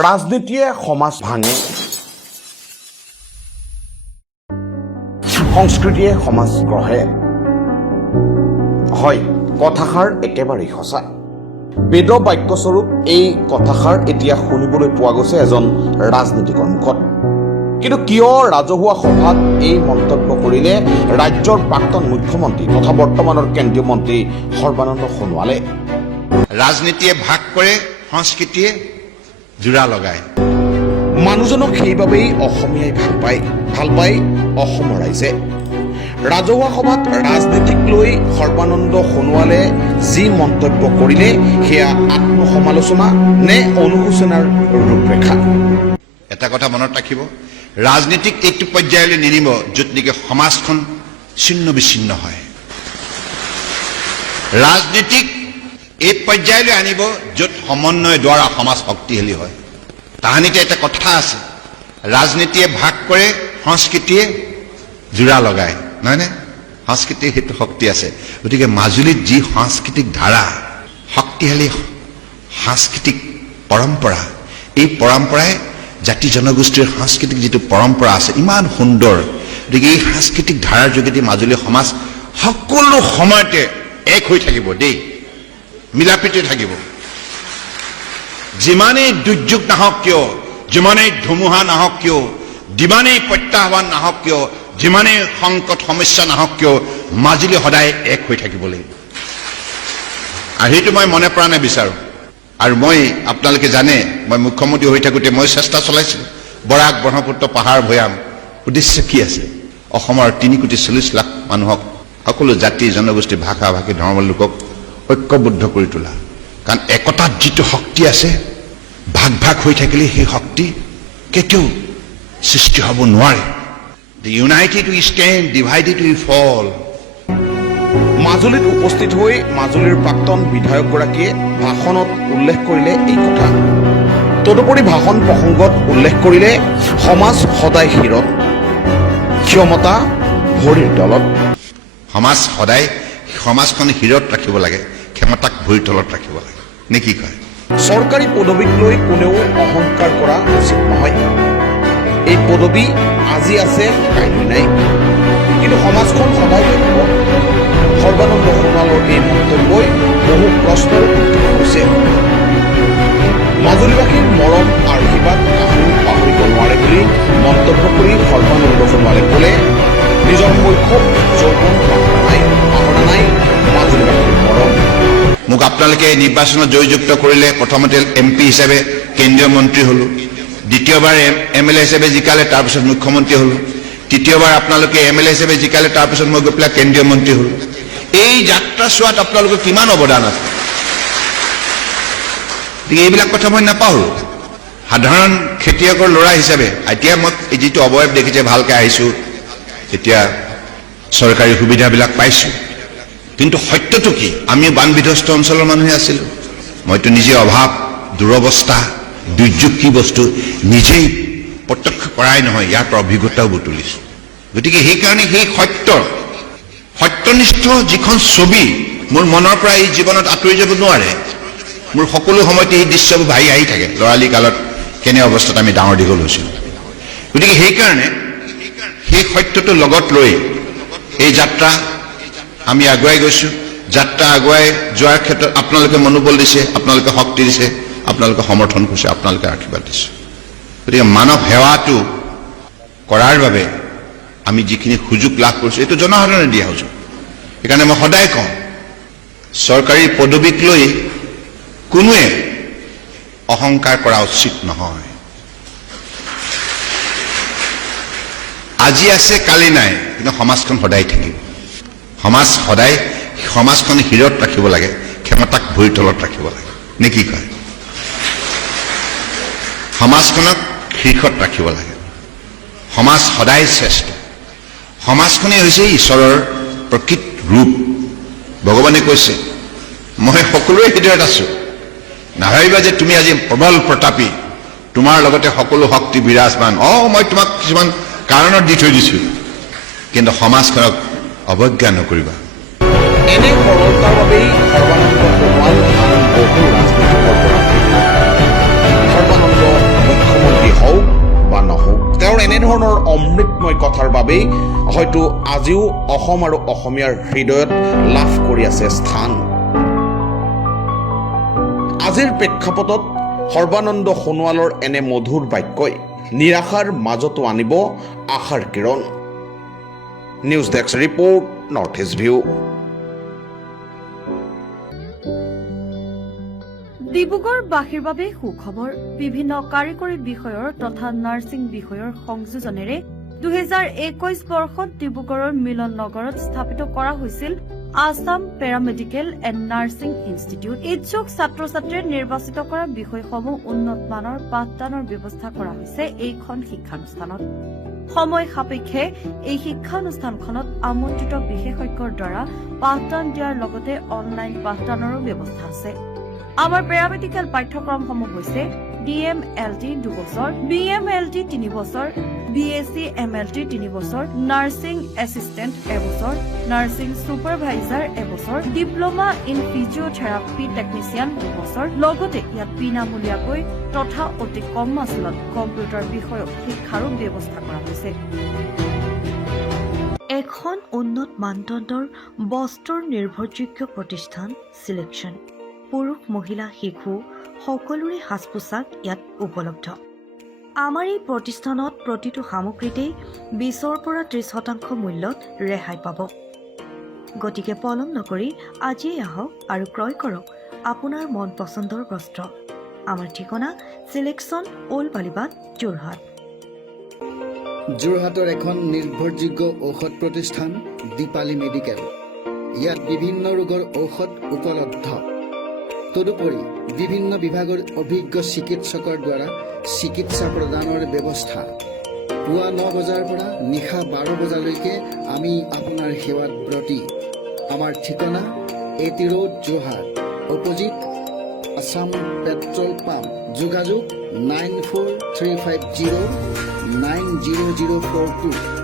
ৰাজনীতিয়ে সমাজ ভাঙে, সংস্কৃতিয়ে সমাজ গঢ়ে। হয়, কথাষাৰ একেবাৰেই সঁচা। বেদ বাক্যস্বৰূপ এই কথাষাৰ এতিয়া শুনিবলৈ পোৱা গৈছে এজন ৰাজনীতিকৰ মুখত। কিন্তু কিয় ৰাজহুৱা সভাত এই মন্তব্য কৰিলে ৰাজ্যৰ প্ৰাক্তন মুখ্যমন্ত্ৰী তথা বৰ্তমানৰ কেন্দ্ৰীয় মন্ত্ৰী সৰ্বানন্দ সোণোৱালে? ৰাজনীতিয়ে ভাগ কৰে, সংস্কৃতিয়ে জোৰা লগায়। মানুহজনক সেইবাবেই অসমীয়াই ভাল পায় অসমৰ ৰাইজে। ৰাজহুৱা সভাত ৰাজনীতিক লৈ সৰ্বানন্দ সোণোৱালে যি মন্তব্য কৰিলে সেয়া আত্মসমালোচনা নে অনুশোচনাৰ ৰূপৰেখা? এটা কথা মনত ৰাখিব, ৰাজনীতিক এইটো পৰ্যায়লৈ নিনিব য'ত নেকি সমাজখন ছিন্ন বিচ্ছিন্ন হয়। ৰাজনীতিক এই পৰ্যায়লৈ আনিব য'ত সমন্বয় দ্বাৰা সমাজ শক্তিশালী হয়। তাহানিতে এটা কথা আছে, ৰাজনীতিয়ে ভাগ কৰে, সংস্কৃতিয়ে জোৰা লগায়, নহয়নে? সংস্কৃতিৰ সেইটো শক্তি আছে। গতিকে মাজুলীত যি সাংস্কৃতিক ধাৰা, শক্তিশালী সাংস্কৃতিক পৰম্পৰা, এই পৰম্পৰাই জাতি জনগোষ্ঠীৰ সাংস্কৃতিক যিটো পৰম্পৰা আছে ইমান সুন্দৰ। গতিকে এই সাংস্কৃতিক ধাৰাৰ যোগেদি মাজুলী সমাজ সকলো সময়তে এক হৈ থাকিব দেই, মিলাপ্ৰীতি থাকিব। যিমানেই দুৰ্যোগ নাহক কিয়, যিমানেই ধুমুহা নাহক কিয়, যিমানেই প্ৰত্যাহ্বান নাহক কিয়, যিমানেই সংকট সমস্যা নাহক কিয়, মাজুলী সদায় এক হৈ থাকিব লাগিব। আৰু সেইটো মই মনে প্ৰাণে বিচাৰোঁ। আৰু মই আপোনালোকে জানে, মই মুখ্যমন্ত্ৰী হৈ থাকোঁতে মই চেষ্টা চলাইছিলোঁ বৰাক ব্ৰহ্মপুত্ৰ পাহাৰ ভৈয়াম। উদ্দেশ্য কি আছে? অসমৰ 3,40,00,000 মানুহক, সকলো জাতি জনগোষ্ঠী ভাষা ভাষী ধৰ্মৰ লোকক ঐক্যবদ্ধ কৰি তোলা। কাৰণ একতাত যিটো শক্তি আছে, ভাগ ভাগ হৈ থাকিলে সেই শক্তি কেতিয়াও সৃষ্টি হ'ব নোৱাৰে। United we stand, divided we fall. মাজুলীত উপস্থিত হৈ মাজুলীৰ প্ৰাক্তন বিধায়কগৰাকীয়ে ভাষণত উল্লেখ কৰিলে এই কথা। তদুপৰি ভাষণ প্ৰসংগত উল্লেখ কৰিলে সমাজ সদায় শিৰত, ক্ষমতা ভৰিৰ তলত। সমাজ সদায় সমাজখন শিৰত ৰাখিব লাগে, ক্ষমতাক ভৰিৰ তলত ৰাখিব লাগে, নে কি কয়? চৰকাৰী পদবীক লৈ কোনেও অহংকাৰ কৰা উচিত নহয়। এই পদবী আজি আছে, কাইলৈ নাই, কিন্তু সমাজখন সদায় থাকিব। সৰ্বানন্দ সোণোৱালৰ এই মন্তব্যই বহু প্ৰশ্নৰ উত্তৰ হৈছে। মাজুলীবাসীৰ মৰম আশীৰ্বাদ কাকো পাহৰিব নোৱাৰে বুলি মন্তব্য কৰি সৰ্বানন্দ সোণোৱালে ক'লে, নিজৰ শৈশৱ যৌৱন পাহৰা নাই মাজুলীবাসীৰ মৰম। মোক আপোনালোকে নিৰ্বাচনত জয়যুক্ত কৰিলে, প্ৰথমতে MP হিচাপে কেন্দ্ৰীয় মন্ত্ৰী হ'লোঁ, দ্বিতীয়বাৰ MLA হিচাপে জিকালে, তাৰপিছত মুখ্যমন্ত্ৰী হ'লোঁ, তৃতীয়বাৰ আপোনালোকে MLA হিচাপে জিকালে, তাৰপিছত মই গৈ পেলাই কেন্দ্ৰীয় মন্ত্ৰী হ'লোঁ। এই যাত্ৰা চোৱাত আপোনালোকৰ কিমান অৱদান আছে? গতিকে এইবিলাক কথা মই নাপাহৰোঁ। সাধাৰণ খেতিয়কৰ ল'ৰা হিচাপে এতিয়া মই যিটো অৱয়ব দেখিছে ভালকৈ আহিছোঁ, এতিয়া চৰকাৰী সুবিধাবিলাক পাইছোঁ। কিন্তু সত্যটো কি? আমি বানবিধ্বস্ত অঞ্চলৰ মানুহে আছিলোঁ। মইতো নিজে অভাৱ, দুৰৱস্থা, দুৰ্যোগ কি বস্তু নিজেই প্ৰত্যক্ষ কৰাই নহয়, ইয়াৰ পৰা অভিজ্ঞতাও বুটলিছোঁ। গতিকে সেইকাৰণে সেই সত্যনিষ্ঠ যিখন ছবি মোৰ মনৰ পৰা এই জীৱনত আঁতৰি যাব নোৱাৰে। মোৰ সকলো সময়তে এই দৃশ্যবোৰ ভাহি আহি থাকে, ল'ৰালি কালত কেনে অৱস্থাত আমি ডাঙৰ দীঘল হৈছিলোঁ। গতিকে সেইকাৰণে সেই সত্যটো লগত লৈ এই যাত্ৰা আমি আগুৱাই গৈছোঁ। যাত্ৰা আগুৱাই যোৱাৰ ক্ষেত্ৰত আপোনালোকে মনোবল দিছে, আপোনালোকে শক্তি দিছে, আপোনালোকে সমৰ্থন কৰিছে, আপোনালোকে আশীৰ্বাদ দিছে। গতিকে মানৱ সেৱাটো কৰাৰ বাবে আমি যিখিনি সুযোগ লাভ কৰিছোঁ, এইটো জনসাধাৰণে দিয়া সুযোগ। সেইকাৰণে মই সদায় কওঁ, চৰকাৰী পদবীক লৈ কোনোৱে অহংকাৰ কৰা উচিত নহয়। আজি আছে, কালি নাই, কিন্তু সমাজখন সদায় থাকিব। সমাজখন শিৰত ৰাখিব লাগে, ক্ষমতাক ভৰিৰ তলত ৰাখিব লাগে, নে কি কয়? সমাজখনক শীৰ্ষত ৰাখিব লাগে। সমাজ সদায় শ্ৰেষ্ঠ। সমাজখনেই হৈছে ঈশ্বৰৰ প্ৰকৃত ৰূপ। ভগৱানে কৈছে, মই সকলোৰে হৃদয়ত আছোঁ, নাভাবিবা যে তুমি আজি প্ৰবল প্ৰতাপী, তোমাৰ লগতে সকলো শক্তি বিৰাজমান। মই তোমাক কিছুমান কাৰণত দি থৈ দিছোঁ, কিন্তু সমাজখনক অৱজ্ঞা নকৰিবা। এনে সৰলতাৰ বাবেই সৰ্বানন্দ সোণোৱাল আন বহু ৰাজনীতিকৰ পৰা সৰ্বানন্দ এনেধৰণৰ অমৃতময় কথাৰ বাবেই হয়তো আজিও অসম আৰু অসমীয়াৰ হৃদয়ত লাভ কৰি আছে স্থান। আজিৰ প্ৰেক্ষাপটত সৰ্বানন্দ সোণোৱালৰ এনে মধুৰ বাক্যই নিৰাশাৰ মাজতো আনিব আশাৰ কিৰণ। News desk report, North East View. ডিব্ৰুগড়বাসীৰ বাবে সুখবৰ। বিভিন্ন কাৰিকৰী বিষয়ৰ তথা নাৰ্ছিং বিষয়ৰ সংযোজনেৰে 2021 বৰ্ষত ডিব্ৰুগড়ৰ মিলন নগৰত স্থাপিত কৰা হৈছিল Assam paramedical and nursing institute. ইচ্ছুক ছাত্ৰ ছাত্ৰীয়ে নিৰ্বাচিত কৰা বিষয়সমূহ উন্নত মানৰ পাঠদানৰ ব্যৱস্থা কৰা হৈছে এইখন শিক্ষানুষ্ঠানত। সময় সাপেক্ষে এই শিক্ষানুষ্ঠানখনত আমন্ত্ৰিত বিশেষজ্ঞৰ দ্বাৰা পাঠদান দিয়াৰ লগতে অনলাইন পাঠদানৰো ব্যৱস্থা আছে। আমাৰ পেৰামেডিকেল পাঠ্যক্ৰমসমূহ হৈছে DMLT 2 বছৰ, BMLT 3 বছৰ, BSc MLT 3 বছৰ, নাৰ্ছিং এছিষ্টেণ্ট 1 বছৰ, নাৰ্ছিং ছুপাৰভাইজাৰ 1 বছৰ, ডিপ্ল'মা ইন ফিজিঅ'থেৰাপি টেকনিচিয়ান 2 বছৰ। লগতে ইয়াত বিনামূলীয়াকৈ তথা অতি কম মাচুলত কম্পিউটাৰ বিষয়ক শিক্ষাৰো ব্যৱস্থা কৰা হৈছে। এখন উন্নত মানদণ্ডৰ বস্ত্ৰৰ নিৰ্ভৰযোগ্য প্ৰতিষ্ঠান চিলেকশ্যন। পুৰুষ মহিলা শিশু সকলোৰে সাজ পোছাক ইয়াত উপলব্ধ। আমাৰ এই প্ৰতিষ্ঠানত প্ৰতিটো সামগ্ৰীতেই 20ৰ পৰা 30% মূল্যত ৰেহাই পাব। গতিকে পলম নকৰি আজিয়েই আহক আৰু ক্ৰয় কৰক আপোনাৰ মন পচন্দৰ বস্ত্ৰ। আমাৰ ঠিকনা চিলেকশ্যন, ওল্ড বালিবাট, যোৰহাট। যোৰহাটৰ এখন নিৰ্ভৰযোগ্য ঔষধ প্ৰতিষ্ঠান দীপালী মেডিকেল। ইয়াত বিভিন্ন ৰোগৰ ঔষধ উপলব্ধ। তদুপৰি বিভিন্ন বিভাগৰ অভিজ্ঞ চিকিৎসকৰ দ্বাৰা চিকিৎসা প্ৰদানৰ ব্যৱস্থা। পুৱা 9 বজাৰ পৰা নিশা 12 বজালৈকে আমি আপোনাৰ সেৱাত ব্ৰতী। আমাৰ ঠিকনা AT road, Jorhat, opposite Assam petrol pump. যোগাযোগ 94350 90042।